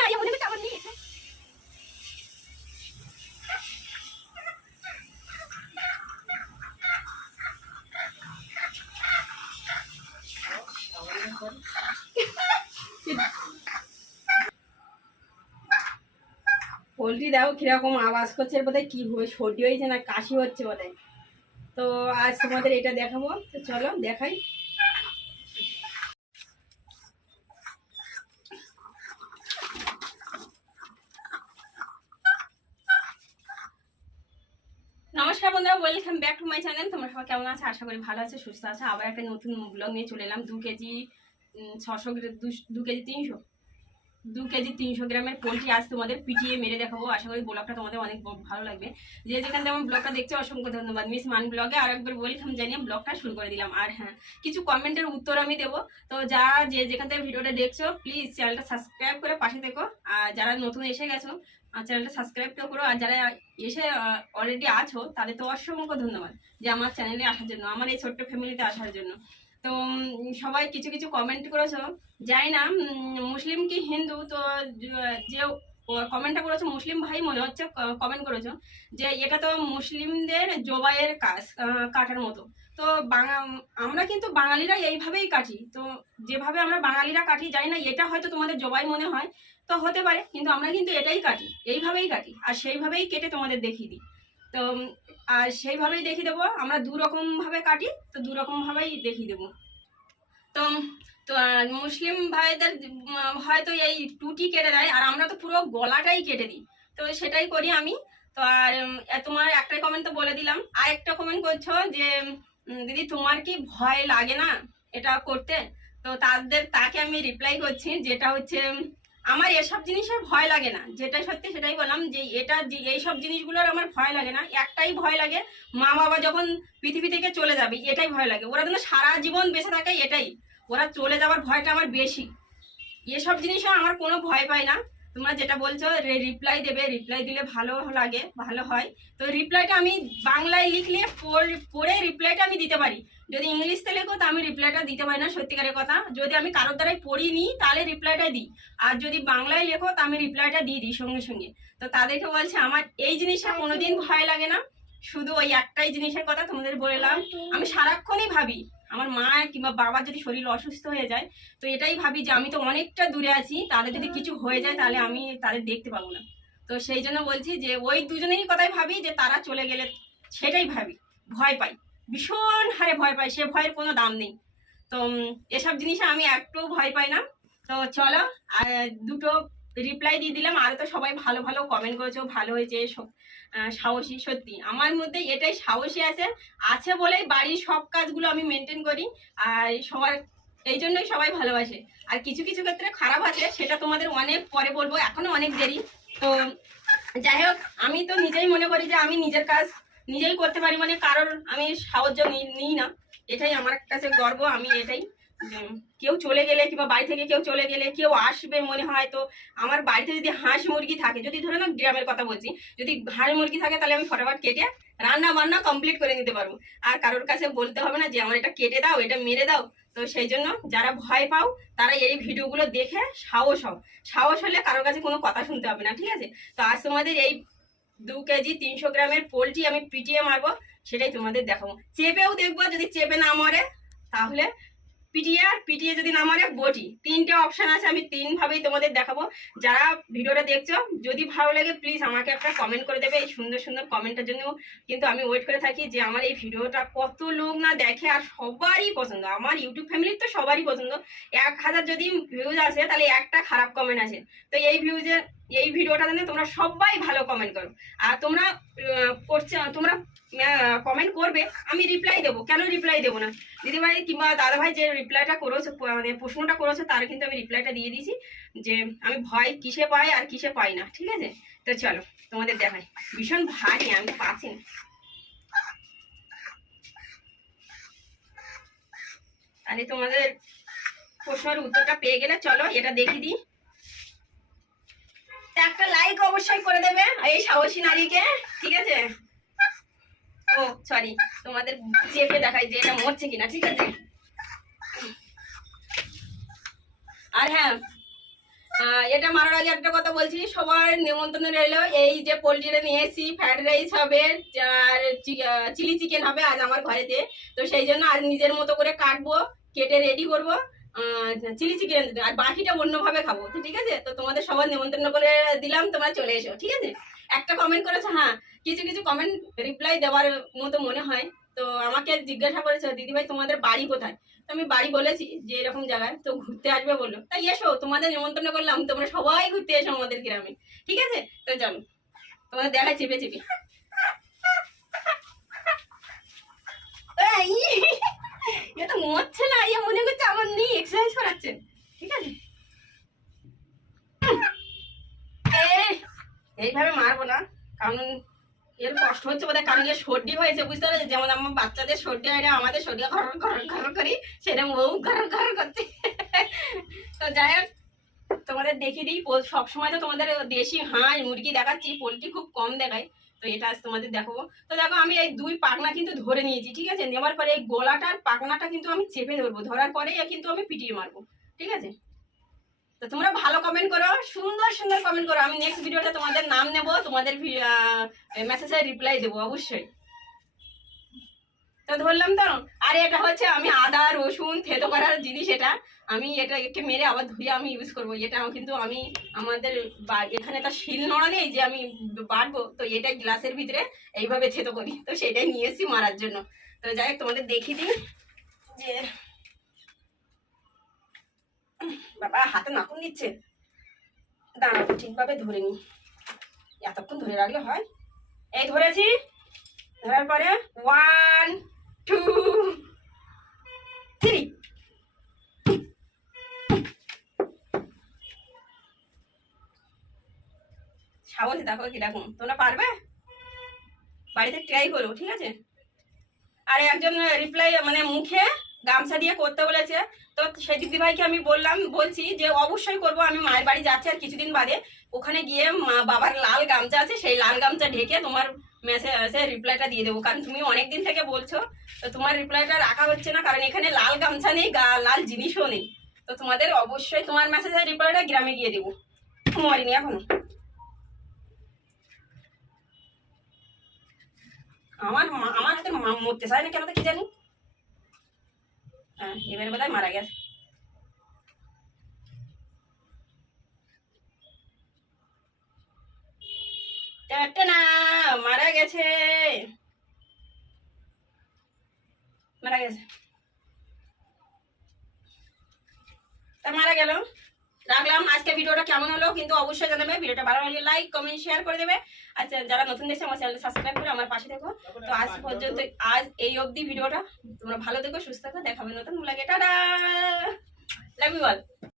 না এমন চাপড় নিয়ে পোলট্রি দেখো কীরকম আওয়াজ করছে, এর কি হবে সর্দি হয়েছে না কাশি হচ্ছে বোধহয়। তো আজ তোমাদের এটা দেখাবো, তো চলো দেখাই। নমস্কার বন্ধুরা welcome back to my channel তোমরা সবাই কেমন আছে? আশা করি ভালো আছে, সুস্থ আছে। আবার একটা নতুন ব্লগ নিয়ে চলে এলাম। দু কেজি ছশো দু- কেজি তিনশো, দু কেজি তিনশো গ্রামের পোলট্রি আজ তোমাদের পিটিয়ে মেরে দেখাবো। আশা করি ব্লগটা তোমাদের অনেক ভালো লাগবে। যে যেখান থেকে আমার ব্লগটা দেখছ, অসংখ্য ধন্যবাদ। মিস মান ব্লগে আর একবার ওয়েলকাম জানিয়ে ব্লগটা শুরু করে দিলাম। আর হ্যাঁ কিছু কমেন্টের উত্তর আমি দেবো। তো যারা যে যেখান থেকে ভিডিওটা দেখছ প্লিজ চ্যানেলটা সাবস্ক্রাইব করে পাশে থেকো। আর যারা নতুন এসে গেছো আর চ্যানেলটা সাবস্ক্রাইব তো করো, আর যারা এসে অলরেডি আছো, তাদের তো অসংখ্য ধন্যবাদ যে আমার চ্যানেলে আসার জন্য, আমার এই ছোট্ট ফ্যামিলিতে আসার জন্য। তো সবাই কিছু কিছু কমেন্ট করেছ। যাই না মুসলিম কি হিন্দু? তো, যে কমেন্টটা করেছ, মুসলিম ভাই মনে হচ্ছে কমেন্ট করেছ যে, এটা তো মুসলিমদের জবাইয়ের কাজ কাটার মতো। তো আমরা কিন্তু বাঙালিরা এইভাবেই কাটি। তো, যেভাবে আমরা বাঙালিরা কাটি যাই না, এটা হয়তো তোমাদের জবাই মনে হয় তো হতে পারে, কিন্তু আমরা কিন্তু এটাই কাটি, এইভাবেই কাটি, আর সেইভাবেই কেটে তোমাদের দেখিয়ে দিই। তো আর সেইভাবেই দেখিয়ে দেবো, আমরা দু রকম ভাবে কাটি, তো দু রকম ভাবেই দেখিয়ে দেবো। তো তো মুসলিম ভাইদের হয়তো এই টুটি কেটে দেয়, আর আমরা তো পুরো গলাটাই কেটে দিই। তো সেটাই করি আমি। তো, আর তোমার একটাই কমেন্ট তো বলে দিলাম। আর একটা কমেন্ট করছ যে দিদি তোমার কি ভয় লাগে না এটা করতে? তো তাদের, তাকে আমি রিপ্লাই করছি, যেটা হচ্ছে আমার এসব জিনিসের ভয় লাগে না। যেটা সত্যি সেটাই বললাম যে এটা যে- এইসব জিনিসগুলোর আমার ভয় লাগে না। একটাই ভয় লাগে মা বাবা যখন পৃথিবী থেকে চলে যাবে, এটাই ভয় লাগে। ওরা যেন সারা জীবন বেঁচে থাকে, এটাই। ওরা চলে যাওয়ার ভয়টা আমার বেশি। এসব জিনিসে আমার কোনো ভয় পায় না। তোমরা যেটা বলছো রিপ্লাই দেবে রিপ্লাই দিলে ভালো লাগে ভালো হয়। তো রিপ্লাইটা আমি বাংলায় লিখলে পড়- পড়ে রিপ্লাইটা আমি দিতে পারি। যদি ইংলিশতে লেখো তো আমি রিপ্লাইটা দিতে পারি না সত্যিকারের কথা। যদি আমি কারোর দ্বারাই পড়িনি তাহলে রিপ্লাইটা দিই। আর যদি বাংলায় লেখো তো আমি রিপ্লাইটা দিয়ে দিই সঙ্গে সঙ্গে। তো তাদেরকে বলছে আমার এই জিনিসটা কোনোদিন ভয় লাগে না। শুধু ওই একটাই জিনিসের কথা তোমাদের বললাম আমি সারাক্ষণই ভাবি আমার মা কিংবা বাবার যদি শরীর অসুস্থ হয়ে যায় তো এটাই ভাবি যে আমি তো অনেকটা দূরে আছি তাদের যদি কিছু হয়ে যায় তাহলে আমি তাদের দেখতে পাবো না। তো সেই জন্য বলছি যে ওই দুজনেরই কথাই ভাবি যে তারা চলে গেলে সেটাই ভাবি ভয় পাই ভীষণ হারে ভয় পাই সে ভয়ের কোনো দাম নেই। তো এসব জিনিসে আমি একটু ভয় পাই না। তো চলো দুটো রিপ্লাই দিয়ে দিলাম। আর তো সবাই ভালো ভালো কমেন্ট করেছ, ভালো হয়েছে সাহসী, সত্যি। আমার মধ্যে এটাই সাহসী আছে আছে বলেই বাড়ির সব কাজগুলো আমি মেনটেন করি। আর সবার, এই জন্যই সবাই ভালোবাসে। আর কিছু কিছু ক্ষেত্রে খারাপ আছে, সেটা তোমাদের অনেক পরে বলব, এখনও অনেক দেরি। তো যাই হোক, আমি তো নিজেই মনে করি যে আমি নিজের কাজ নিজেই করতে পারি মানে কারোর আমি সাহায্য নিই না। এটাই আমার কাছে গর্ব, আমি এটাই কেউ চলে গেলে কিংবা বাড়ি থেকে কেউ চলে গেলে, কেউ আসবে মনে হয় তো আমার বাড়িতে যদি হাঁস মুরগি থাকে, যদি ধরে না গ্রামের কথা বলছি, যদি হাঁস মুরগি থাকে তাহলে আমি ফটাফট কেটে রান্না বান্না কমপ্লিট করে নিতে পারব। আর কারোর কাছে বলতে হবে না যে আমার এটা কেটে দাও, এটা মেরে দাও। তো সেই জন্য যারা ভয় পাও, তারা এই ভিডিওগুলো দেখে সাহস হও। সাহস হলে কারোর কাছে কোনো কথা শুনতে হবে না, ঠিক আছে? তো আজ তোমাদের এই দু কেজি তিনশো গ্রামের পোলট্রি আমি পিটিয়ে মারবো, সেটাই তোমাদের দেখাবো। চেপেও দেখব, যদি চেপে না মরে, তাহলে পিটিয়ে আর পিটিয়ে যদি না মারে বটি। তিনটে অপশান আছে, আমি তিন ভাবেই তোমাদের দেখাবো। যারা ভিডিওটা দেখছ, যদি ভালো লাগে প্লিজ আমাকে একটা কমেন্ট করে দেবে। এই সুন্দর সুন্দর কমেন্টের জন্য কিন্তু আমি ওয়েট করে থাকি যে আমার এই ভিডিওটা কত লোক না দেখে আর সবারই পছন্দ। আমার ইউটিউব ফ্যামিলির তো সবারই পছন্দ। এক হাজার যদি ভিউজ আসে, তাহলে একটা খারাপ কমেন্ট আছে তো এই ভিউজের এই ভিডিওটা জানে তোমরা সবাই ভালো কমেন্ট করো। আর তোমরা করছে, তোমরা কমেন্ট করবে, আমি রিপ্লাই দেবো। কেন রিপ্লাই দেবো না? দিদিভাই কিংবা দাদাভাই যে রিপ্লাইটা করেছে মানে প্রশ্নটা করেছে, তার কিন্তু আমি রিপ্লাইটা দিয়ে দিয়েছি যে আমি ভয় কিসে পাই আর কিসে পাই না, ঠিক আছে? তো চলো, তোমাদের দেখাই। ভীষণ ভারী, আমি তো পাচ্ছি না। তাহলে তোমাদের প্রশ্নের উত্তরটা পেয়ে গেলে চলো, এটা দেখিয়ে দিই তা একটা লাইক অবশ্যই করে দেবে? এই সাহসী নারীকে? ঠিক আছে? ও সরি তোমাদের চেপে দেখাই যে এটা মরছে কিনা, ঠিক আছে? আর হ্যাঁ এটা মারার আগে একটা কথা বলছি, সবার নিমন্ত্রণ রইল। এই যে পোলট্রিটা নিয়ে এসেছি, ফ্রাইড রাইস হবে, আর চিলি চিকেন হবে আজ আমার ঘরেতে। তো সেই জন্য আজ নিজের মতো করে কাটবো, কেটে রেডি করব। চিলি চিকেন আর বাকিটা অন্যভাবে খাব তো ঠিক আছে? তো তোমাদের সবার নিমন্ত্রণ করে দিলাম তোমরা চলে এসো ঠিক আছে? একটা কমেন্ট করেছ হ্যাঁ কিছু কিছু কমেন্ট রিপ্লাই দেওয়ার মতো মনে হয় তো আমাকে জিজ্ঞাসা করেছে দিদিভাই তোমাদের বাড়ি কোথায়? তো আমি বাড়ি বলেছি যে এরকম জায়গায় তো ঘুরতে আসবে বলল। তাই এসো তোমাদের নিমন্ত্রণ করলাম তোমরা সবাই ঘুরতে এসো আমাদের গ্রামে ঠিক আছে? তো চলো তোমাদের দেখা চেপে চেপে। এই, এ তো মরছে না ইয়ে মনে করছে আমার নেই এক্সারসাইজ করাচ্ছে ঠিক আছে এই, এইভাবে মারবো না, কারণ এর কষ্ট হচ্ছে বোধহয়, কারণ এর সর্দি হয়েছে, বুঝতে পারছ যেমন আমার বাচ্চাদের সর্দি হয় না, আমাদের সর্দি ঘর ঘর ঘর করি, সেরকম ও ঘর ঘর করছে। তো যাই হোক, তোমাদের দেখিয়ে দিই সবসময় তো তোমাদের দেশি হাঁস, মুরগি দেখাচ্ছি, পোলট্রি খুব কম দেখায়, তো এটা আজ তোমাদের দেখাবো। তো দেখো, আমি এই দুই পাখনা কিন্তু ধরে নিয়েছি, ঠিক আছে? নেওয়ার পরে এই গলাটার পাখনাটা কিন্তু আমি চেপে ধরবো, ধরার পরে কিন্তু আমি পিটিয়ে মারবো, ঠিক আছে? তো তোমরা ভালো কমেন্ট করো, সুন্দর সুন্দর কমেন্ট করো। আমি নেক্সট ভিডিওতে তোমাদের নাম নেব, তোমাদের মেসেজে রিপ্লাই দেবো, অবশ্যই। তো ধরলাম তো? আর এটা হচ্ছে আমি আদা, রসুন, থেতো করার জিনিস এটা। আমি এটা একটু মেরে আবার ধুয়ে আমি ইউজ করব। এটা কিন্তু আমি আমাদের এখানে তার শিল নড়া নেই যে আমি বাড়বো তো এটা গ্লাসের ভিতরে এইভাবে থেতো করি। তো সেটাই নিয়ে এসেছি মারার জন্য। তো যাই হোক, তোমাদের দেখিয়ে দিই যে বাবা হাতে নাকুন দিচ্ছে। দাঁড়াবো ঠিকভাবে ধরে নি। এতক্ষণ ধরে রাখলে হয়। এই ধরেছি। ধরার পরে ওয়ান টু থ্রি সাহস দেখো কীরকম তোমরা পারবে? বাড়িতে ট্রাই করো, ঠিক আছে? আর একজন রিপ্লাই মানে মুখে গামছা দিয়ে করতে বলেছে। তো সেই দিদি ভাইকে আমি বললাম, বলছি যে অবশ্যই করব, আমি মায়ের বাড়ি যাচ্ছি আর কিছুদিন বাদে ওখানে গিয়ে মা বাবার লাল গামছা আছে, সেই লাল গামছা ঢেকে তোমার মেসেজে রিপ্লাইটা দিয়ে দেবো। কারণ তুমি অনেক দিন থেকে বলছো, তো তোমার রিপ্লাইটা রাখা হচ্ছে না, কারণ এখানে লাল গামছা নেই, গা, লাল জিনিসও নেই। তো তোমাদের অবশ্যই তোমার মেসেজের রিপ্লাইটা গ্রামে গিয়ে দেবো। মরিনি এখনও। আমার আমার হাতে মরতে চায় না কেন তো কি জানি? হ্যাঁ এবারে বোধ মারা গেছে টাটা না মারা গেছে মারা গেছে তা মারা গেল রাখলাম। আজকে ভিডিওটা কেমন হলো কিন্তু অবশ্যই জানাবে। ভিডিওটা ভালো লাগলে লাইক কমেন্ট শেয়ার করে দেবে। আচ্ছা যারা নতুন দেশে আমার চ্যানেল সাবস্ক্রাইব করে আমার পাশে দেখো তো আজ পর্যন্ত আজ এই অবধি ভিডিওটা। তোমরা ভালো দেখো সুস্থ থাকো। দেখাবে নতুন লাগে টাটা! Love you all